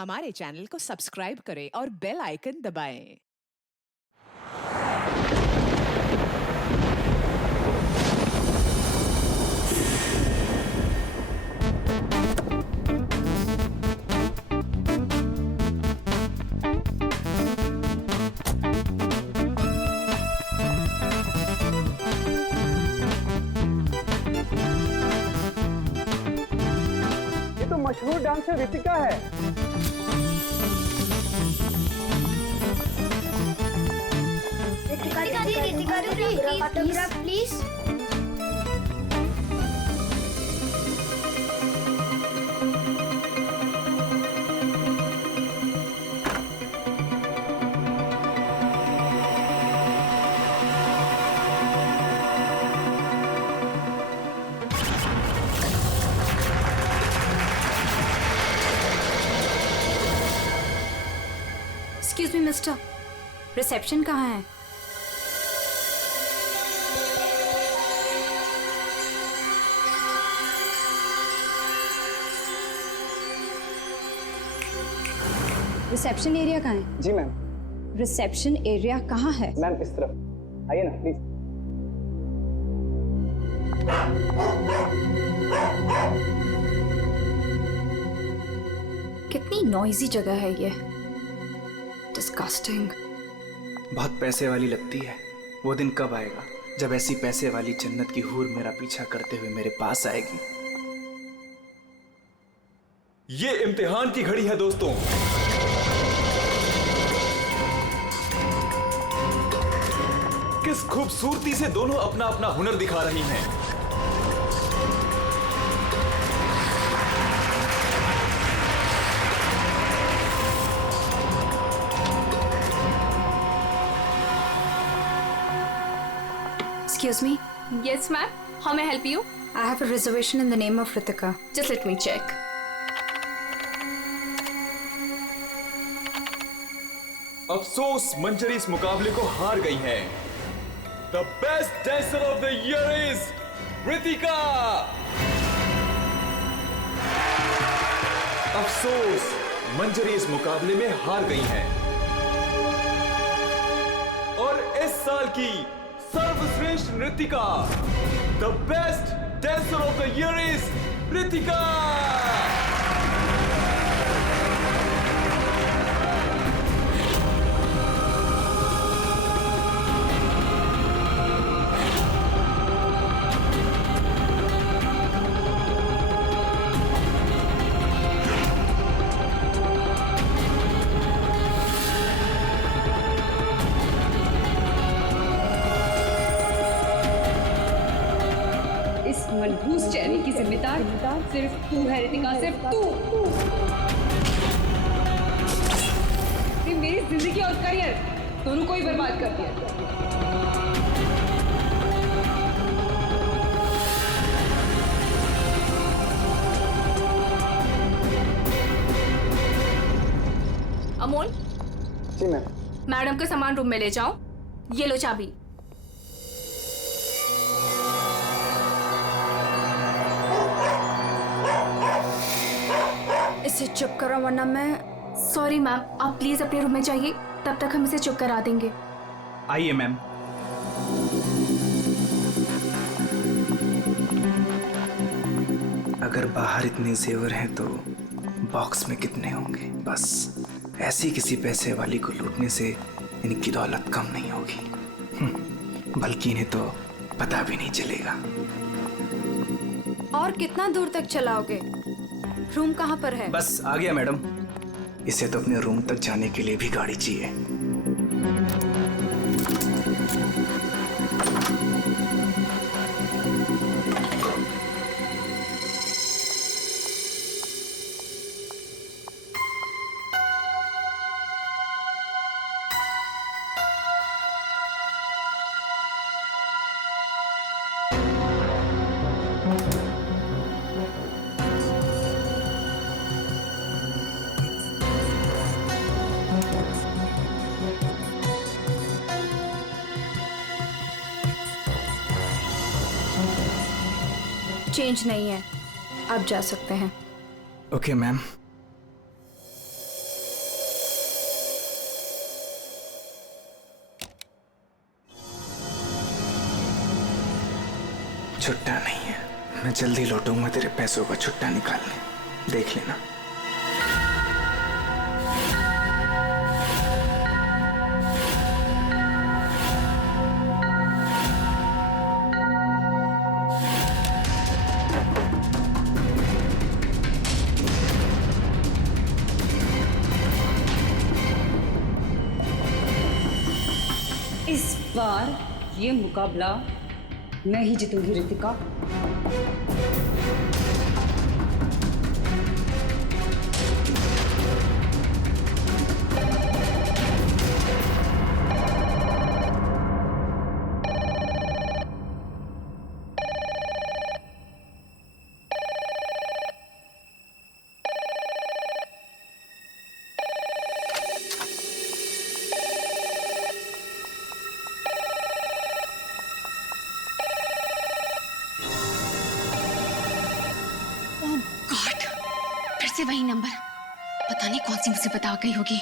हमारे चैनल को सब्सक्राइब करें और बेल आइकन दबाएं। ये तो मशहूर डांसर रितिका है। Ritika autograph please. Excuse me mister, reception कहाँ है? रिसेप्शन एरिया कहाँ है? जी मैम। रिसेप्शन एरिया कहाँ है? मैम इस तरफ आइए ना प्लीज। कितनी नॉइजी जगह है ये। डिस्गस्टिंग। बहुत पैसे वाली लगती है। वो दिन कब आएगा जब ऐसी पैसे वाली जन्नत की हूर मेरा पीछा करते हुए मेरे पास आएगी। ये इम्तिहान की घड़ी है दोस्तों। किस खूबसूरती से दोनों अपना अपना हुनर दिखा रही हैं। Excuse me. Yes, ma'am. How may I help you? I have a reservation in the name of Ritika. Just let me check. अफसोस मंजरी इस मुकाबले को हार गई है। The best dancer of the year is Ritika. अफसोस मंजरी इस मुकाबले में हार गई हैं। और इस साल की सर्वश्रेष्ठ नृत्यिका, the best dancer of the year is Ritika. मनहूस चेहरे की जिम्मेदार सिर्फ तू है रितिका, सिर्फ तू। मेरी जिंदगी और करियर दोनों को ही बर्बाद कर दिया। अमोल, जी मैम। मैडम का सामान रूम में ले जाओ। ये लो चाबी। इसे चुप करो वरना मैं। सॉरी मैम, आप प्लीज अपने रूम में जाइए, तब तक हम इसे चुप करा देंगे। आइए मैम। अगर बाहर इतने जेवर हैं तो बॉक्स में कितने होंगे। बस ऐसी किसी पैसे वाली को लूटने से इनकी दौलत कम नहीं होगी, बल्कि इन्हें तो पता भी नहीं चलेगा। और कितना दूर तक चलाओगे? रूम कहाँ पर है? बस आ गया मैडम। इसे तो अपने रूम तक जाने के लिए भी गाड़ी चाहिए। चेंज नहीं है, आप जा सकते हैं। Okay ma'am. छुट्टा नहीं है। मैं जल्दी लौटूंगा तेरे पैसों का छुट्टा निकालने, देख लेना। इस बार ये मुकाबला मैं ही जीतूंगी रितिका। फिर से वही नंबर, पता नहीं कौन सी मुसीबत आ गई होगी।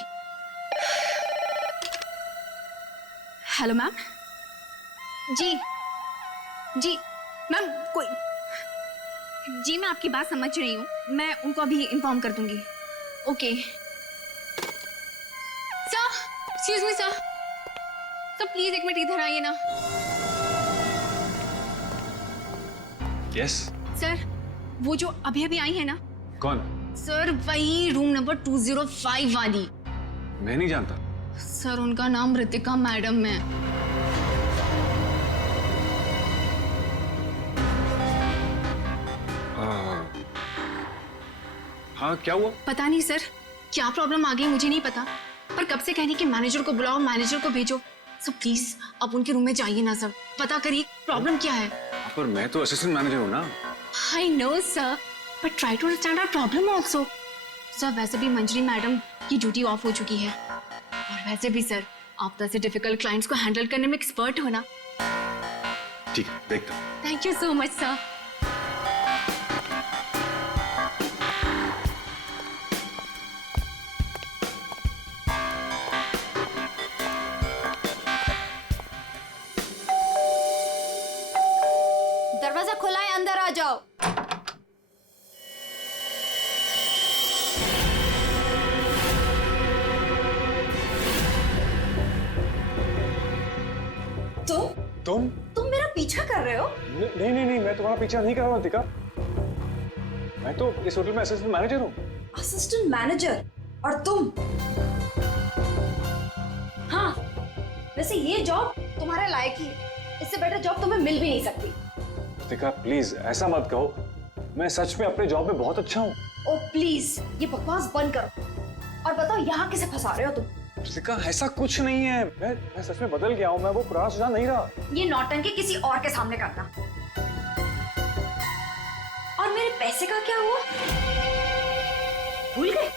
Hello ma'am. जी जी मैम, कोई जी, मैं आपकी बात समझ रही हूँ, मैं उनको अभी इन्फॉर्म कर दूंगी। Okay sir, excuse me sir, please एक मिनट इधर आइए ना। यस सर, वो जो अभी अभी आई है ना। कौन? सर वही रूम नंबर 205 वाली। मैं नहीं जानता। सर उनका नाम रितिका मैडम है। हाँ, क्या हुआ? पता नहीं सर, क्या प्रॉब्लम आ गई मुझे नहीं पता, पर कब से कहने कि मैनेजर को बुलाओ, मैनेजर को भेजो। सर प्लीज आप उनके रूम में जाइए ना सर, पता करिए प्रॉब्लम क्या है। पर मैं तो असिस्टेंट मैनेजर हूँ ना। I know sir, but try to understand our problem also. Sir वैसे भी मंजरी मैडम की ड्यूटी ऑफ हो चुकी है, और वैसे भी सर आप तो ऐसे डिफिकल्ट क्लाइंट्स को हैंडल करने में एक्सपर्ट हो ना। ठीक है, देखता हूँ। Thank you so much sir. दरवाजा खुला है, अंदर आ जाओ। तुम मेरा पीछा कर रहे हो? नहीं नहीं नहीं, मैं तुम्हारा पीछा नहीं कर रहा हूँ रितिका। मैं तो इस होटल में असिस्टेंट मैनेजर हूँ। Assistant manager? और तुम? हाँ, वैसे ये जॉब तुम्हारे लायक ही है, इससे बेटर जॉब तुम्हें मिल भी नहीं सकती। रितिका प्लीज ऐसा मत कहो, मैं सच में अपने जॉब में बहुत अच्छा हूँ। ओ प्लीज ये बकवास बंद करो और बताओ यहाँ किसे फंसा रहे हो तुम? रितिका ऐसा कुछ नहीं है, मैं सच में बदल गया हूँ, मैं वो पुराना सुझाव नहीं रहा। ये नौटंकी किसी और के सामने करना। और मेरे पैसे का क्या हुआ? भूल गए?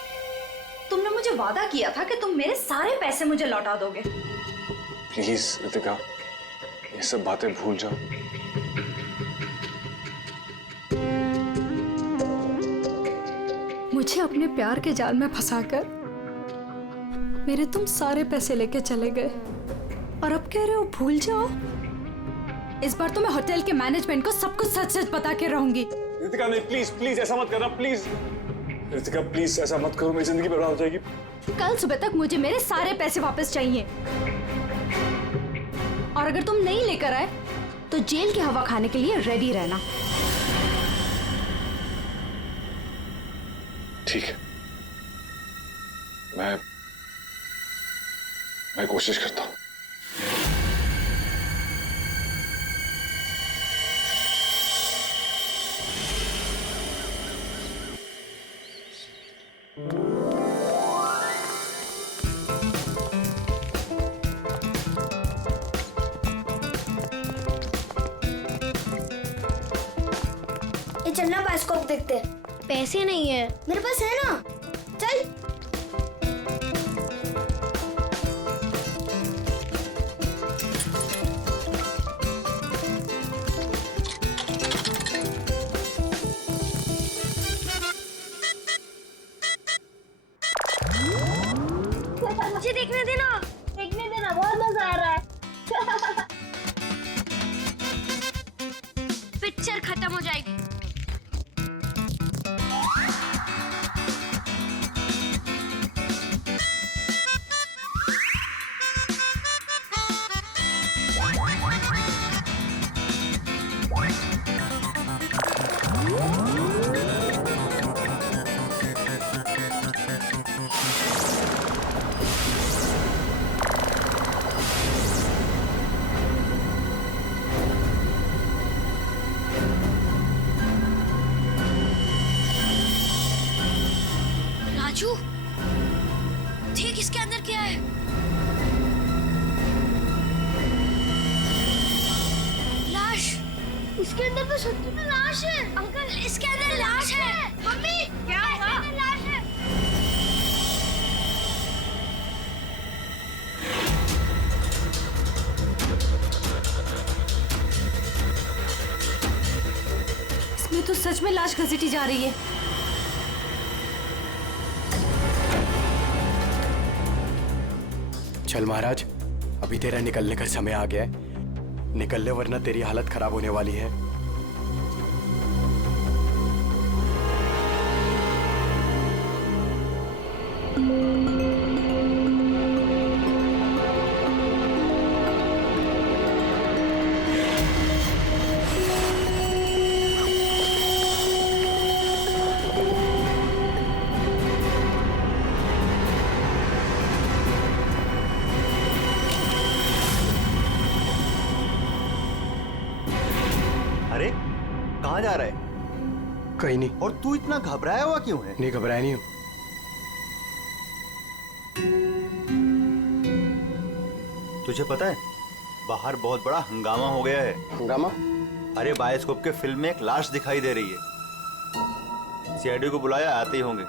तुमने मुझे वादा किया था कि तुम मेरे सारे पैसे मुझे लौटा दोगे। प्लीज रितिका ये सब बातें भूल जाओ। मुझे अपने प्यार के जाल में फंसाकर मेरे तुम सारे पैसे लेके चले गए, और अब कह रहे हो भूल जाओ। इस बार तो मैं होटल के मैनेजमेंट को सब कुछ सच सच बता के रहूंगी। रितिका नहीं, प्लीज प्लीज ऐसा मत करना, प्लीज रितिका प्लीज ऐसा मत करो, मेरी जिंदगी बर्बाद हो जाएगी। कल सुबह तक मुझे मेरे सारे पैसे वापस चाहिए, और अगर तुम नहीं लेकर आए तो जेल की हवा खाने के लिए रेडी रहना। ठीक है, मैं कोशिश करता हूँ। ये चलना बायोस्कोप देखते। पैसे नहीं है मेरे पास, है ना? चल। मुझे देखने देना, बहुत मजा आ रहा है। फिट पिक्चर खत्म हो जाएगी। राजू, देख इसके अंदर क्या है। लाश। इसके अंदर तो सच्ची में लाश है। अंकल, इसके अंदर लाश है। मम्मी, क्या हुआ? लाश है। इसमें तो सच में लाश घसीटी जा रही है। चल महाराज, अभी तेरा निकलने का समय आ गया है। निकल ले वरना तेरी हालत खराब होने वाली है। अरे कहाँ जा रहा है? कहीं नहीं। और तू इतना घबराया हुआ क्यों है? नहीं, घबराया नहीं हूँ। तुझे पता है बाहर बहुत बड़ा हंगामा हो गया है। हंगामा? अरे बायोस्कोप के फिल्म में एक लाश दिखाई दे रही है। सीआईडी को बुलाया, आते ही होंगे।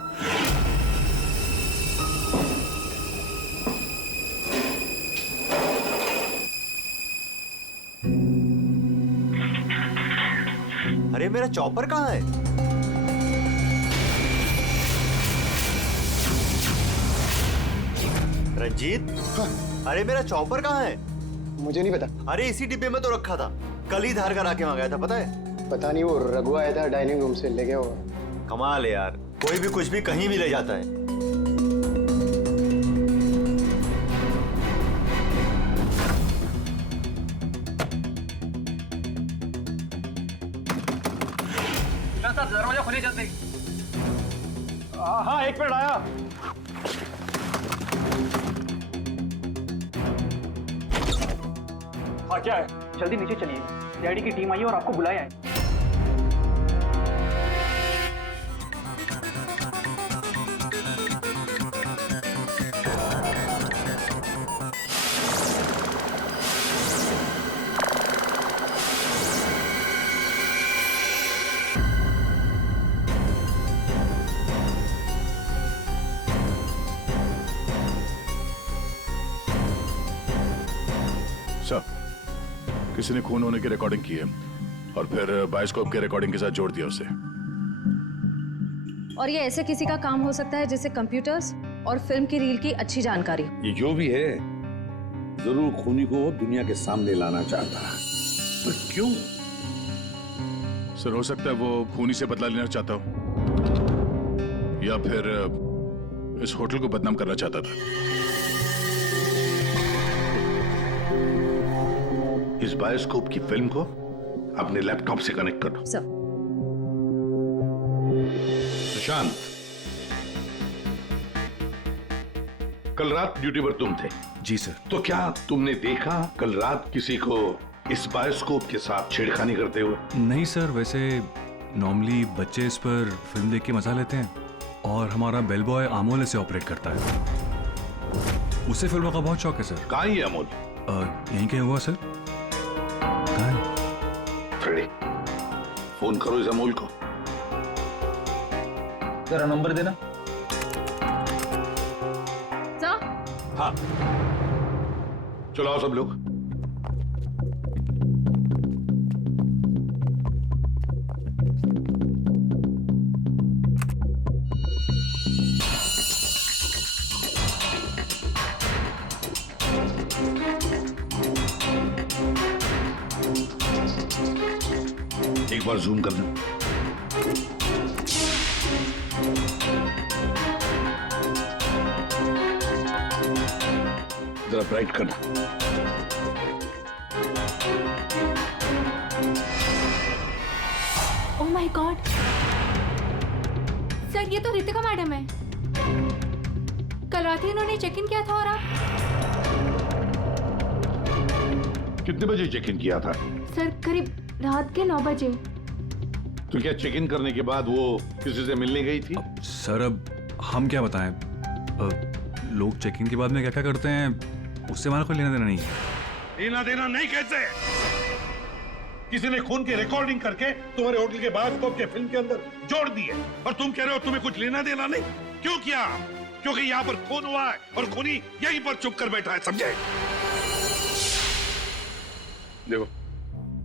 अरे मेरा चॉपर कहाँ है? रंजीत, अरे मेरा चॉपर कहाँ है? मुझे नहीं पता। अरे इसी डिब्बे में तो रखा था, कल ही धार कर आके मंगाया था, पता है? पता नहीं, वो रघु आया था डाइनिंग रूम से, ले गया होगा। कमाल है यार, कोई भी कुछ भी कहीं भी ले जाता है। दरवाजा खुले जल्दी। हाँ, एक मिनट आया। हाँ क्या है? जल्दी नीचे चलिए, सीआईडी की टीम आई है और आपको बुलाया है। किसी ने खून होने की रिकॉर्डिंग की है और फिर बायोस्कोप के रिकॉर्डिंग के साथ जोड़ दिया उसे। और ये ऐसे किसी का काम हो सकता है जिसे कंप्यूटर्स और फिल्म की रील की अच्छी जानकारी। ये जो भी है जरूर खूनी को दुनिया के सामने लाना चाहता है, पर क्यों? सर, हो सकता है वो खूनी से बदला लेना चाहता हो या फिर इस होटल को बदनाम करना चाहता था। इस बायोस्कोप की फिल्म को अपने लैपटॉप से कनेक्ट करो। सर। सुशांत, कल रात ड्यूटी पर तुम थे? जी सर। तो क्या तुमने देखा कल रात किसी को इस बायोस्कोप के साथ छेड़खानी करते हुए? नहीं सर, वैसे नॉर्मली बच्चे इस पर फिल्म देख के मजा लेते हैं और हमारा बेल बॉय अमोल इसे ऑपरेट करता है। उसे फिल्मों का बहुत शौक है सर। कहाँ है अमोल? यहीं कहीं हुआ सर। फ्रेडी, फोन करो इस अमोल को। जरा नंबर देना। सर? हाँ, चलो आओ सब लोग। एक बार जूम कर लें। जरा ब्राइट करना। ओह माय गॉड सर, ये तो रितिका मैडम है। कल रात ही इन्होंने चेक इन किया था। और आप कितने बजे चेक इन किया था? सर करीब रात के 9 बजे। तो क्या चेक इन करने के बाद वो किसी से मिलने गई थी? सर अब हम क्या बताएं, लोग चेक इन के बाद में क्या क्या करते हैं उससे हमारा कोई लेना देना नहीं है। लेना देना नहीं कैसे? किसी ने खून की रिकॉर्डिंग करके तुम्हारे होटल के बायोस्कोप के फिल्म के अंदर जोड़ दी है और तुम कह रहे हो तुम्हें कुछ लेना देना नहीं? क्यों किया? क्योंकि यहाँ पर खून हुआ है और खूनी यहीं पर चुप कर बैठा है, समझे? देखो,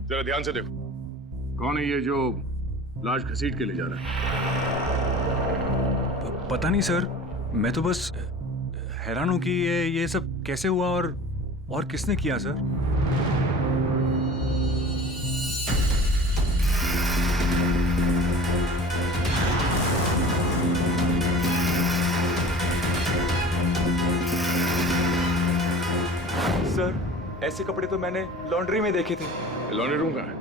जरा ध्यान से देखो, कौन है ये जो लाश घसीट के ले जा रहा है? पता नहीं सर, मैं तो बस हैरान हूं कि ये सब कैसे हुआ और किसने किया सर। सर ऐसे कपड़े तो मैंने लॉन्ड्री में देखे थे। लॉन्ड्री रूम कहाँ है?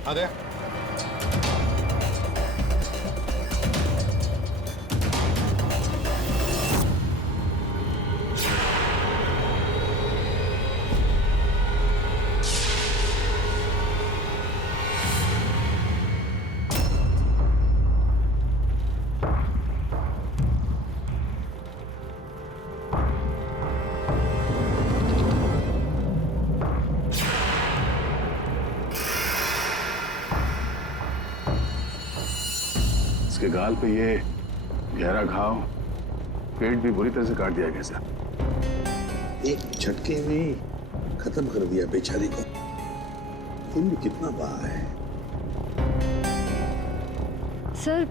आ गया। इसके गाल पे ये गहरा घाव, पेट भी बुरी तरह से काट दिया गया सर। एक झटके में खत्म कर दिया बेचारी को। खून भी कितना बहा है। सर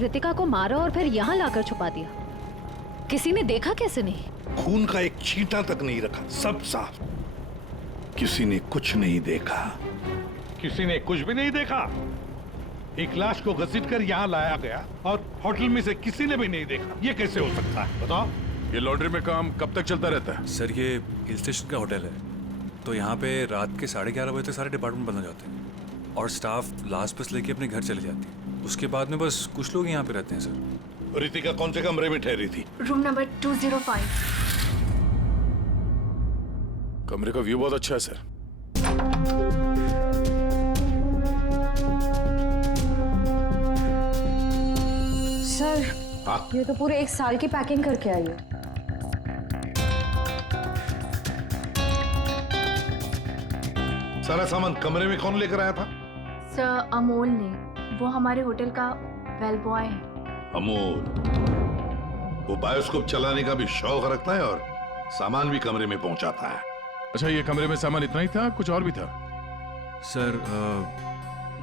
रितिका को मारा और फिर यहाँ लाकर छुपा दिया। किसी ने देखा कैसे नहीं? खून का एक छींटा तक नहीं रखा, सब साफ। किसी ने कुछ नहीं देखा। किसी ने कुछ भी नहीं देखा। एक लाश को घसीटकर यहाँ लाया गया और होटल में से किसी ने भी नहीं देखा। ये कैसे हो सकता है बताओ? ये लॉन्ड्री में काम कब तक चलता रहता है? सर ये हिल स्टेशन का होटल है, तो यहाँ पे रात के 11:30 बजे तक सारे डिपार्टमेंट बंद हो जाते हैं और स्टाफ लास्ट बस लेके अपने घर चले जाती है। उसके बाद में बस कुछ लोग यहाँ पे रहते हैं सर। रितिका कौन से कमरे में ठहरी थी? Room number 205। कमरे का व्यू बहुत अच्छा है सर। सर ये तो पूरे 1 साल की पैकिंग करके आई है। सारा सामान कमरे में कौन लेकर आया था? सर अमोल ने, वो हमारे होटल का बेल बॉय है। अमोल, वो बायोस्कोप चलाने का भी शौक रखता है और सामान भी कमरे में पहुंचाता है। अच्छा ये कमरे में सामान इतना ही था, कुछ और भी था? सर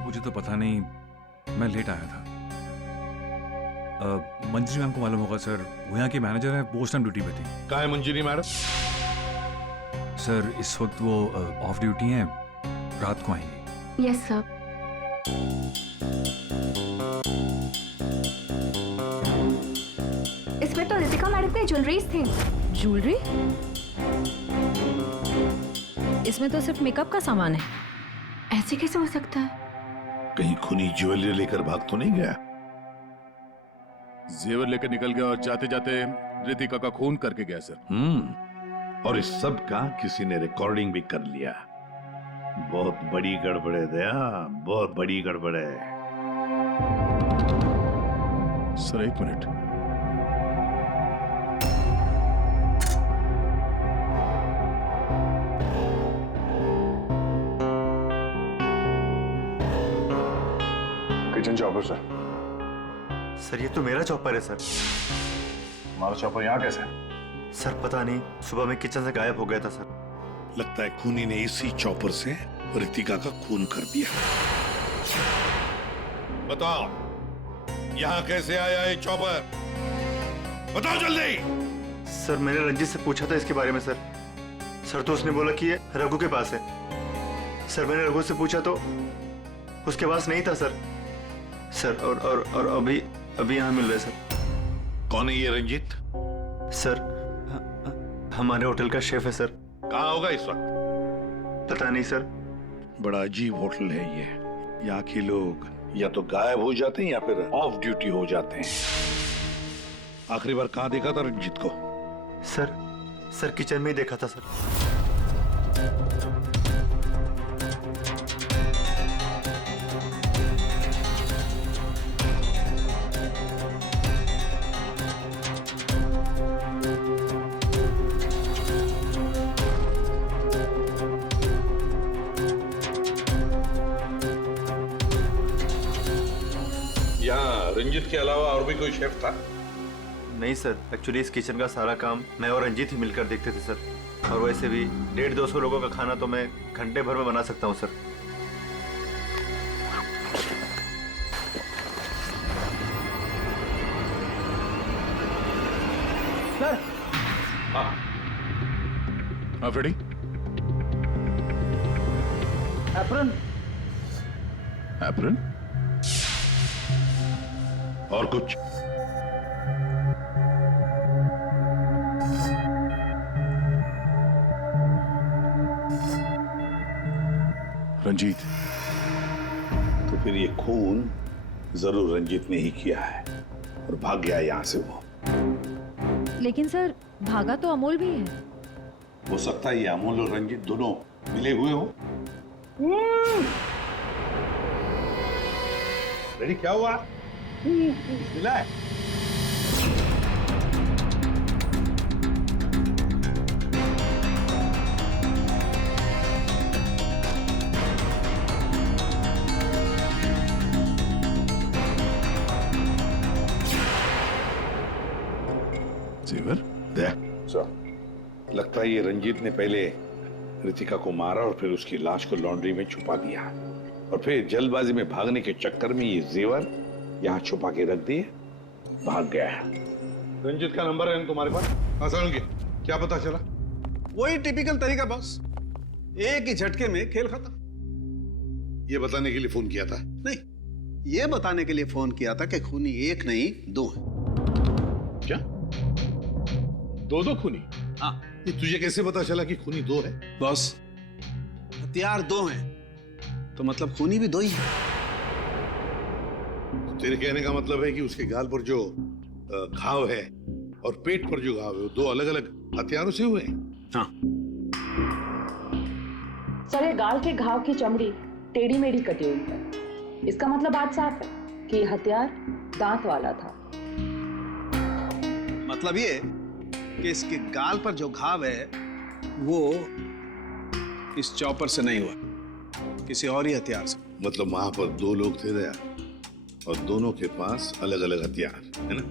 मुझे तो पता नहीं, मैं लेट आया था। मंजरी मैम को मालूम होगा सर, वो यहाँ की मैनेजर है, वो उस टाइम ड्यूटी पे थी। कहाँ है मंजरी मैडम? सर इस वक्त वो ऑफ ड्यूटी हैं, रात को आएंगी। Yes sir. इसमें तो रितिका मैडम के ज्वेलरीज थे। ज्वेलरी? इसमें तो सिर्फ मेकअप का सामान है। ऐसे कैसे हो सकता है? कहीं खूनी ज्वेलरी लेकर भाग तो नहीं गया? जेवर लेकर निकल गया और जाते जाते रितिका का खून करके गया सर। और इस सब का किसी ने रिकॉर्डिंग भी कर लिया। बहुत बड़ी गड़बड़ है दया, बहुत बड़ी गड़बड़ है। सर एक minute. Kitchen chopper sir. Sir ये तो मेरा चॉपर है सर। हमारा चॉपर यहाँ कैसे है? सर पता नहीं, सुबह में किचन से गायब हो गया था सर। लगता है खूनी ने इसी चॉपर से रितिका का खून कर दिया। बताओ यहाँ कैसे आया ये चॉपर? बताओ जल्दी। सर मैंने रंजीत से पूछा था इसके बारे में सर। सर तो उसने बोला कि ये रघु के पास है। सर मैंने रघु से पूछा तो उसके पास नहीं था सर। सर और अभी यहाँ मिल रहे सर। कौन है ये रंजीत? सर हमारे होटल का शेफ है सर। कहाँ होगा इस वक्त? पता नहीं सर। बड़ा अजीब होटल है ये। यहाँ के लोग या तो गायब हो जाते हैं या फिर ऑफ ड्यूटी हो जाते हैं। आखिरी बार कहाँ देखा था रंजीत को? सर किचन में ही देखा था सर। यहाँ रंजीत के अलावा और भी कोई शेफ था? नहीं सर, एक्चुअली इस किचन का सारा काम मैं और रंजीत ही मिलकर देखते थे सर। और वैसे भी 150-200 लोगों का खाना तो मैं घंटे भर में बना सकता हूँ सर। सर हाँ फ्रेडी। एप्रन। एप्रन और कुछ? रंजीत। तो फिर ये खून जरूर रंजीत ने ही किया है और भाग गया यहाँ से वो। लेकिन सर भागा तो अमोल भी है। हो सकता है ये अमोल और रंजीत दोनों मिले हुए हो। रेडी क्या हुआ? मिला है? लगता है ये रंजीत ने पहले रितिका को मारा और फिर उसकी लाश को लॉन्ड्री में छुपा दिया और फिर जल्दबाजी में भागने के चक्कर में ये जेवर यहाँ छुपा के रख दिए, भाग गया है। रंजीत का नंबर है तुम्हारे पास? आसान क्या पता चला? वही टिपिकल तरीका बॉस, एक ही झटके में खेल खत्म। ये बताने के लिए फोन किया था? नहीं, ये बताने के लिए फोन किया था कि खूनी एक नहीं दो है। क्या? दो खूनी? हाँ। ये तुझे कैसे पता चला कि खूनी दो है? बॉस हथियार दो हैं तो मतलब खूनी भी दो ही है। तेरे कहने का मतलब है कि उसके गाल पर जो घाव है और पेट पर जो घाव है वो दो अलग अलग हथियारों से हुए हैं? हाँ। सर ये गाल के घाव की चमड़ी टेढ़ी मेढ़ी कटी हुई है। इसका मतलब बात साफ है कि ये हथियार दांत वाला था। मतलब ये कि इसके गाल पर जो घाव है वो इस चॉपर से नहीं हुआ, किसी और ही हथियार से। मतलब वहां पर दो लोग थे दया और दोनों के पास अलग अलग हथियार है ना?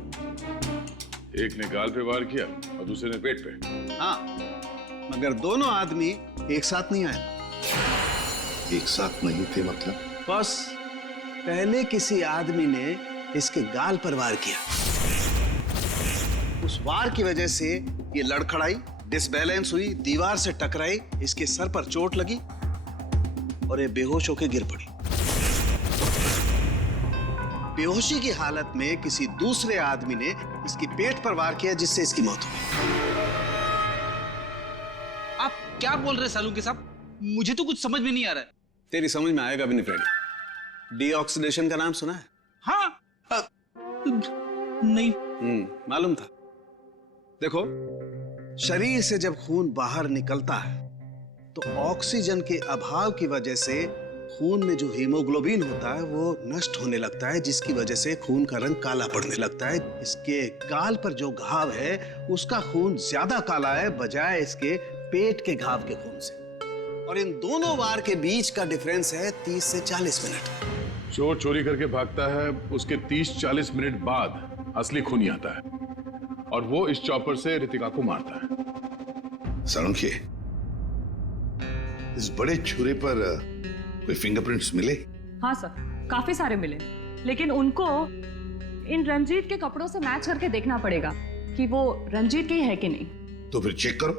एक ने गाल पे वार किया और दूसरे ने पेट पे। हाँ, मगर दोनों आदमी एक साथ नहीं आए। एक साथ नहीं थे मतलब? बस पहले किसी आदमी ने इसके गाल पर वार किया, उस वार की वजह से ये लड़खड़ाई, डिसबैलेंस हुई, दीवार से टकराई, इसके सर पर चोट लगी और ये बेहोश होकर गिर पड़ी। बेहोशी की हालत में किसी दूसरे आदमी ने इसके पेट पर वार किया जिससे इसकी मौत हो गई। आप क्या बोल रहे हैं सालुंके साहब? मुझे तो कुछ समझ में नहीं आ रहा है। तेरी समझ में आएगा भी नहीं फ्रेडी। डीऑक्सीडेशन का नाम सुना है? हाँ। नहीं। मालूम था। देखो, शरीर से जब खून बाहर निकलता है तो ऑक्सीजन के अभाव की वजह से खून में जो हीमोग्लोबिन होता है वो नष्ट होने लगता है, जिसकी वजह से खून का रंग काला पड़ने लगता है। इसके गाल पर जो घाव है उसका खून ज्यादा काला है बजाय इसके पेट के घाव के खून से, और इन दोनों वार के बीच का डिफरेंस है 30 से 40 मिनट। चोर चोरी करके भागता है, उसके 30-40 मिनट बाद असली खूनी आता है और वो इस चॉपर से रितिका को मारता है। सालुंखे, इस बड़े छुरे पर कोई फिंगरप्रिंट्स मिले? हाँ सर, काफी सारे मिले, लेकिन उनको इन रंजीत के कपड़ों से मैच करके देखना पड़ेगा कि वो रंजीत के ही है कि नहीं। तो फिर चेक करो,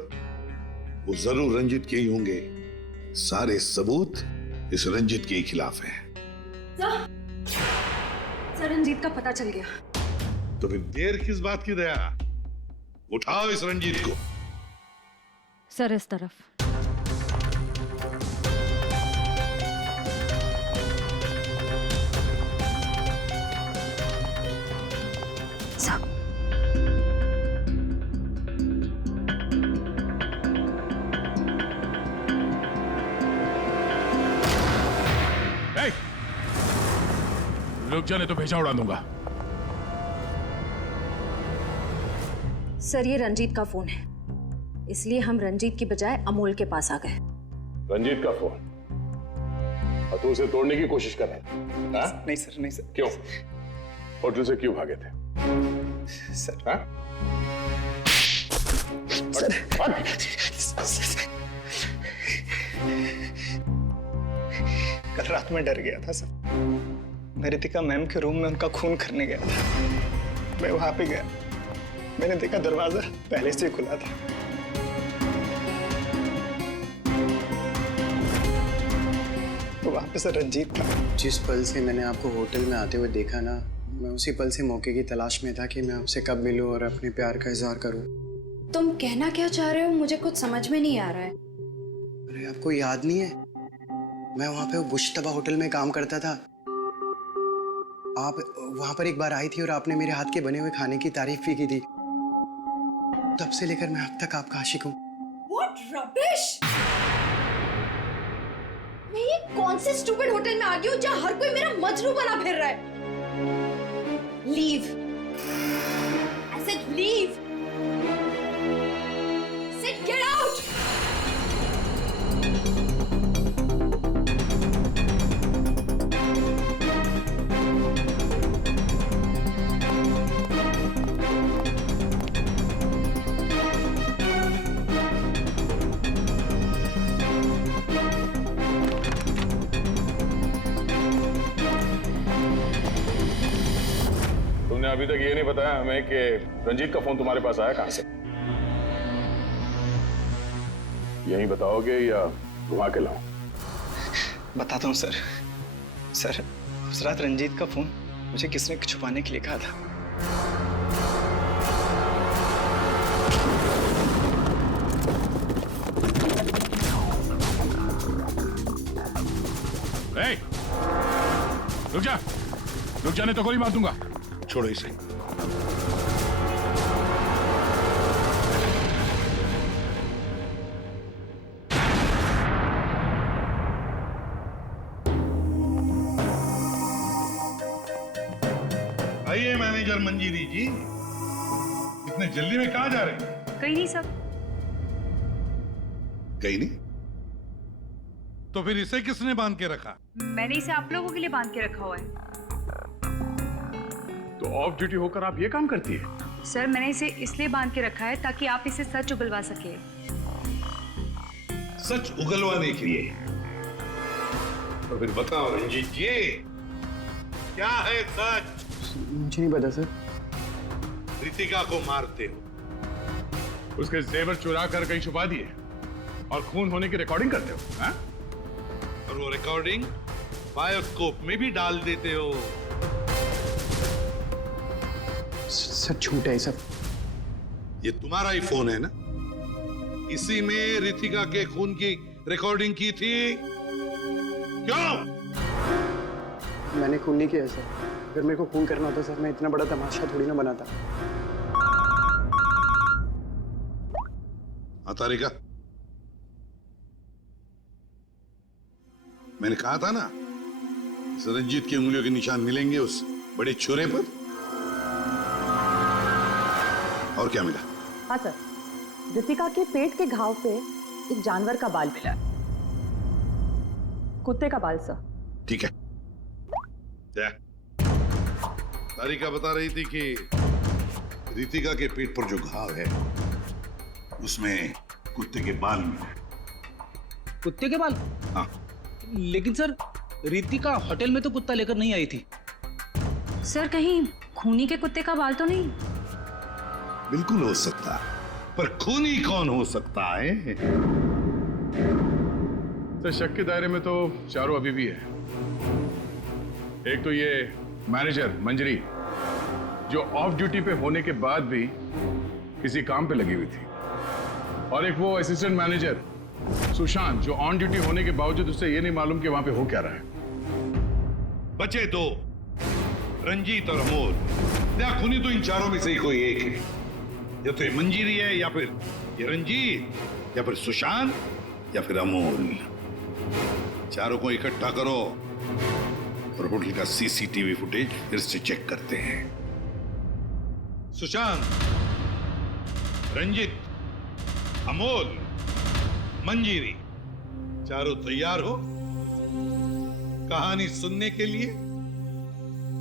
वो जरूर रंजीत के ही होंगे। सारे सबूत इस रंजीत के ही खिलाफ हैं। सर रंजीत का पता चल गया। तो फिर देर किस बात की दया, उठाओ इस रंजीत को। सर इस तरफ। रुक जाने तो भेजा उड़ा दूंगा। सर ये रंजीत का फोन है, इसलिए हम रंजीत की बजाय अमोल के पास आ गए। रंजीत का फोन, और तू उसे तोड़ने की कोशिश कर रहा है? नहीं सर, नहीं सर। क्यों? होटल से क्यों भागे थे? सर, हाँ? कल रात में डर गया था सर। मैं रितिका मैम के रूम में उनका खून करने गया था। मैं वहां पे गया, मैंने देखा दरवाजा पहले से खुला था। तो वहां पे सर रंजीत था। जिस पल से मैंने आपको होटल में आते हुए देखा ना, मैं उसी पल से मौके की तलाश में था कि मैं आपसे कब मिलूं और अपने प्यार का इजहार करूं। तुम कहना क्या चाह रहे हो, मुझे कुछ समझ में नहीं आ रहा है। अरे आपको याद नहीं है, मैं वहां पे बुश्तबा होटल में काम करता था। आप वहां पर एक बार आई थी और आपने मेरे हाथ के बने हुए खाने की तारीफ भी की थी। तब से लेकर मैं अब तक आपका आशिक हूँ। What rubbish! मैं ये कौन से स्टूपिड होटल में आ गई हूँ जहाँ हर कोई मेरा मजनू बना फिर रहा है? Leave. I said leave. I said get out. तुमने अभी तक ये नहीं बताया हमें कि रंजीत का फोन तुम्हारे पास आया कहां से? यही बताओगे या घुमा के लाऊं? बताता हूँ सर। सर, उस रात रंजीत का फोन मुझे किसने छुपाने के लिए कहा था। रुक जा, रुक जाने तो गोली मार दूंगा। छोड़ो इसे। आइए मैनेजर मंजीरी जी, इतने जल्दी में कहाँ जा रहे हैं? कहीं नहीं सर। कहीं नहीं? तो फिर इसे किसने बांध के रखा? मैंने इसे आप लोगों के लिए बांध के रखा हुआ है। तो ऑफ ड्यूटी होकर आप ये काम करती है? सर मैंने इसे इसलिए बांध के रखा है ताकि आप इसे सच उगलवा सके। सच उगलवाने के लिए? तो फिर बताओ रंजीत जी, क्या है सच? मुझे नहीं पता सर। रितिका को मारते हो, उसके जेवर चुरा कर कहीं छुपा दिए और खून होने की रिकॉर्डिंग करते हो, हाँ? और वो रिकॉर्डिंग बायोस्कोप में भी डाल देते हो। सर झूठ है सब। ये तुम्हारा ही फोन है ना? इसी में रितिका के खून की रिकॉर्डिंग की थी। क्यों? मैंने खून नहीं किया सर। अगर मेरे को खून करना होता सर, मैं इतना बड़ा तमाशा थोड़ी ना बनाता। तारिका, मैंने कहा था ना, इस रंजीत की उंगलियों के निशान मिलेंगे उस बड़े छोरे पर। और क्या मिला? हाँ सर, रितिका के पेट के घाव पे एक जानवर का बाल मिला, कुत्ते का बाल सर। ठीक है। तारिका बता रही थी कि रितिका के पेट पर जो घाव है उसमें कुत्ते के बाल मिले। कुत्ते के बाल? हाँ। लेकिन सर, रितिका होटल में तो कुत्ता लेकर नहीं आई थी। सर कहीं खूनी के कुत्ते का बाल तो नहीं? बिल्कुल हो सकता है, पर खूनी कौन हो सकता है? तो शक के दायरे में तो चारों अभी भी है। एक तो ये मैनेजर मंजरी, जो ऑफ ड्यूटी पे होने के बाद भी किसी काम पे लगी हुई थी, और एक वो असिस्टेंट मैनेजर सुशांत, जो ऑन ड्यूटी होने के बावजूद उससे ये नहीं मालूम कि वहां पे हो क्या रहा है। बचे दो, रंजीत और अमोल। क्या खूनी तो इन चारों में से ही कोई एक है। या तो ये मंजीरी है, या फिर ये रंजीत, या फिर सुशांत, या फिर अमोल। चारों को इकट्ठा करो और होटल का सीसीटीवी फुटेज फिर से चेक करते हैं। सुशांत, रंजीत, अमोल, मंजीरी, चारों तैयार हो कहानी सुनने के लिए?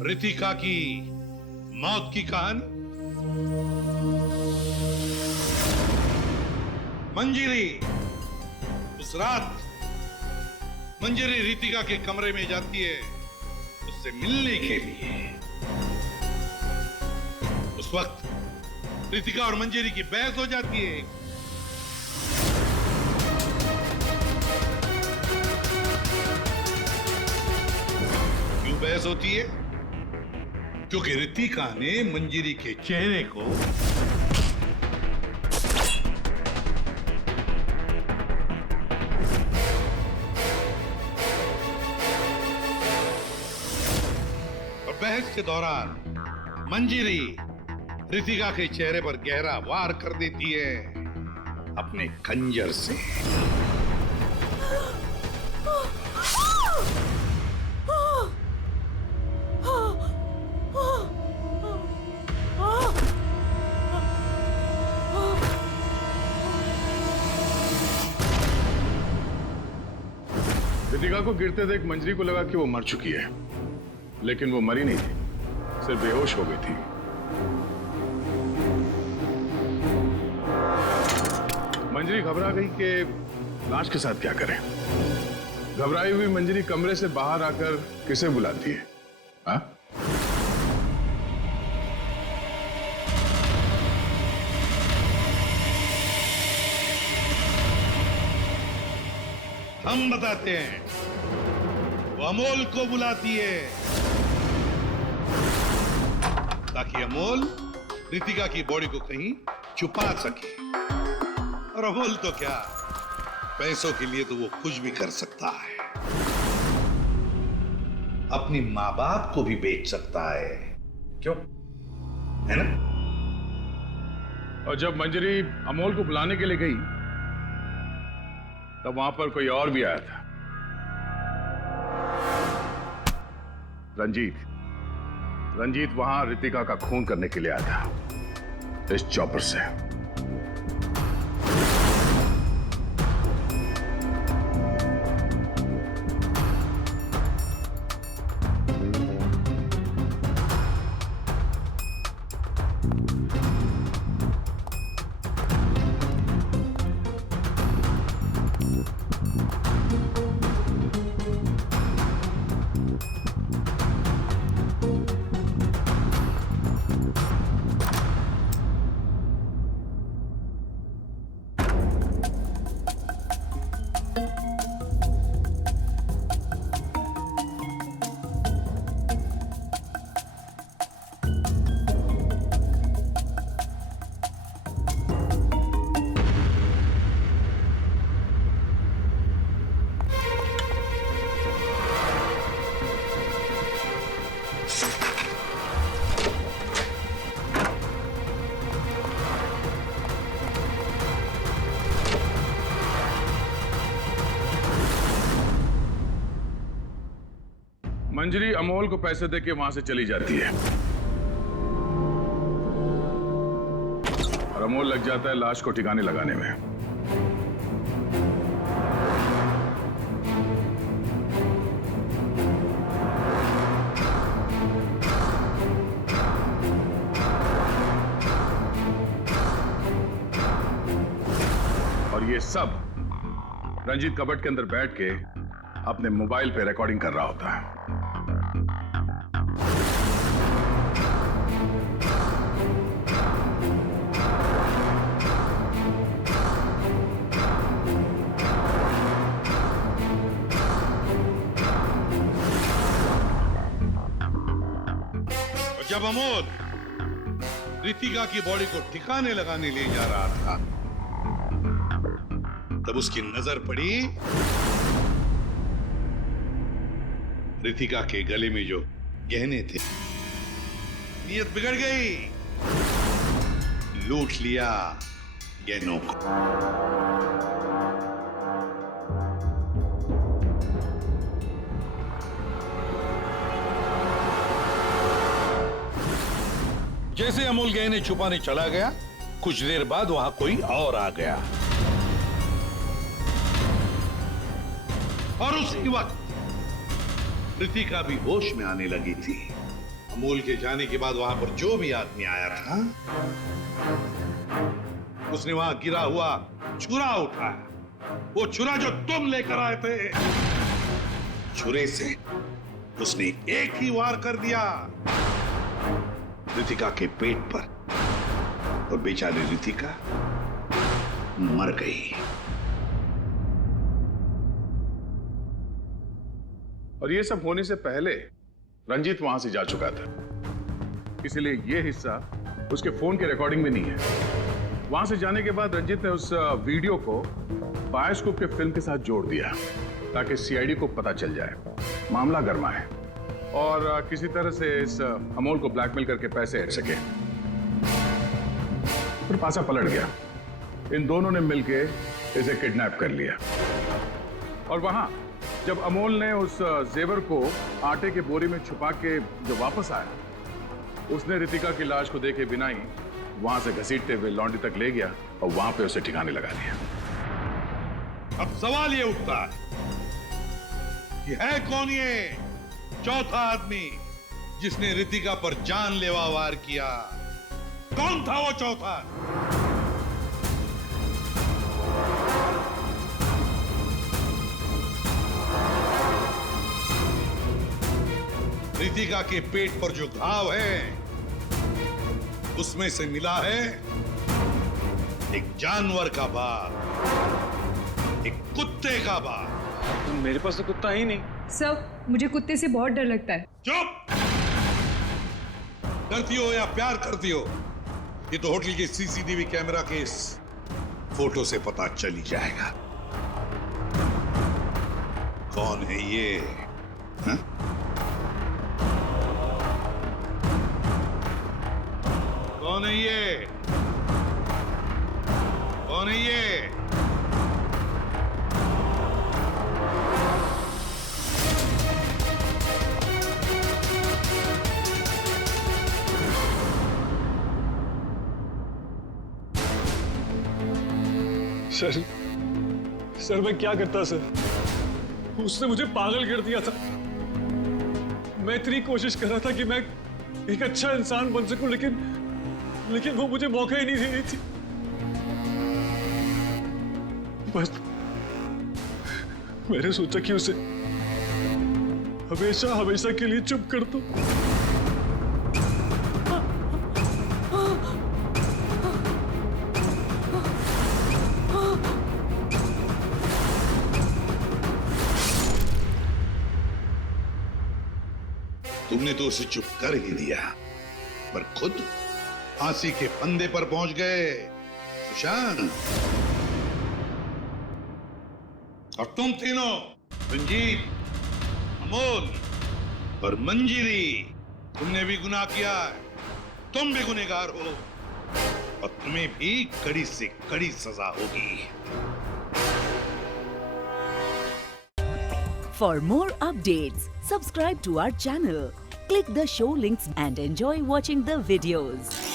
रितिका की मौत की कहानी। मंजीरी, उस रात मंजीरी रितिका के कमरे में जाती है उससे मिलने के लिए। उस वक्त रितिका और मंजीरी की बहस हो जाती है। क्यों बहस होती है? क्योंकि रितिका ने मंजीरी के चेहरे को बहस के दौरान मंजीरी रितिका के चेहरे पर गहरा वार कर देती है अपने खंजर से। रितिका को गिरते देख मंजरी को लगा कि वो मर चुकी है, लेकिन वो मरी नहीं थी, सिर्फ बेहोश हो गई थी। मंजरी घबरा गई कि लाश के साथ क्या करें। घबराई हुई मंजरी कमरे से बाहर आकर किसे बुलाती है? हाँ? हम बताते हैं। वो अमोल को बुलाती है ताकि अमोल रितिका की बॉडी को कहीं छुपा सके। और अमोल तो क्या, पैसों के लिए तो वो कुछ भी कर सकता है। अपनी माँ बाप को भी बेच सकता है, क्यों? है ना? और जब मंजरी अमोल को बुलाने के लिए गई तब वहां पर कोई और भी आया था। रंजीत वहां रितिका का खून करने के लिए आया था इस चॉपर से। मंजरी अमोल को पैसे देके वहां से चली जाती है और अमोल लग जाता है लाश को ठिकाने लगाने में। और ये सब रंजीत कबट के अंदर बैठ के अपने मोबाइल पे रिकॉर्डिंग कर रहा होता है। और जब अमोल रितिका की बॉडी को ठिकाने लगाने ले जा रहा था, तब उसकी नजर पड़ी रितिका के गले में जो गहने थे। नीयत बिगड़ गई, लूट लिया गहनों को। जैसे अमोल गहने छुपाने चला गया, कुछ देर बाद वहां कोई और आ गया और उसी वक्त रितिका भी होश में आने लगी थी। अमोल के जाने के बाद वहां पर जो भी आदमी आया था, उसने वहां गिरा हुआ छुरा उठाया। वो छुरा जो तुम लेकर आए थे, छुरे से उसने एक ही वार कर दिया रितिका के पेट पर, और बेचारी रितिका मर गई। और ये सब होने से पहले रंजीत वहां से जा चुका था, इसलिए ये हिस्सा उसके फोन के रिकॉर्डिंग में नहीं है। वहां से जाने के बाद रंजीत ने उस वीडियो को बायोस्कोप के फिल्म के साथ जोड़ दिया ताकि सीआईडी को पता चल जाए, मामला गर्मा है और किसी तरह से इस अमोल को ब्लैकमेल करके पैसे हट सके। फिर पासा पलट गया, इन दोनों ने मिलके इसे किडनैप कर लिया। और वहां जब अमोल ने उस जेवर को आटे के बोरी में छुपा के जो वापस आया, उसने रितिका की लाश को देखे बिना ही वहां से घसीटते हुए लॉन्ड्री तक ले गया और वहां पे उसे ठिकाने लगा दिया। अब सवाल ये उठता है कि है कौन ये चौथा आदमी जिसने रितिका पर जानलेवा वार किया? कौन था वो चौथा? रितिका के पेट पर जो घाव है, उसमें से मिला है एक जानवर का बाल, एक कुत्ते का बाल। मेरे पास तो कुत्ता ही नहीं। सर, मुझे कुत्ते से बहुत डर लगता है। चुप! डरती हो या प्यार करती हो, ये तो होटल के सीसीटीवी कैमरा के इस फोटो से पता चल ही जाएगा कौन है ये। हा? कौन है ये? कौन है ये? सर मैं क्या करता सर? उसने मुझे पागल कर दिया था। मैं इतनी कोशिश कर रहा था कि मैं एक अच्छा इंसान बन सकूं, लेकिन वो मुझे मौका ही नहीं दे रही थी। बस मैंने सोचा कि उसे हमेशा हमेशा के लिए चुप कर दो। तुमने तो उसे चुप कर ही दिया, पर खुद फांसी के फंदे पर पहुंच गए सुशांत। और तुम तीनों, रंजीत, अमोल और मंजिरी, तुमने भी गुनाह किया है। तुम भी गुनहगार हो और तुम्हें भी कड़ी से कड़ी सजा होगी। For more updates, subscribe to our channel, click the show links and enjoy watching the videos.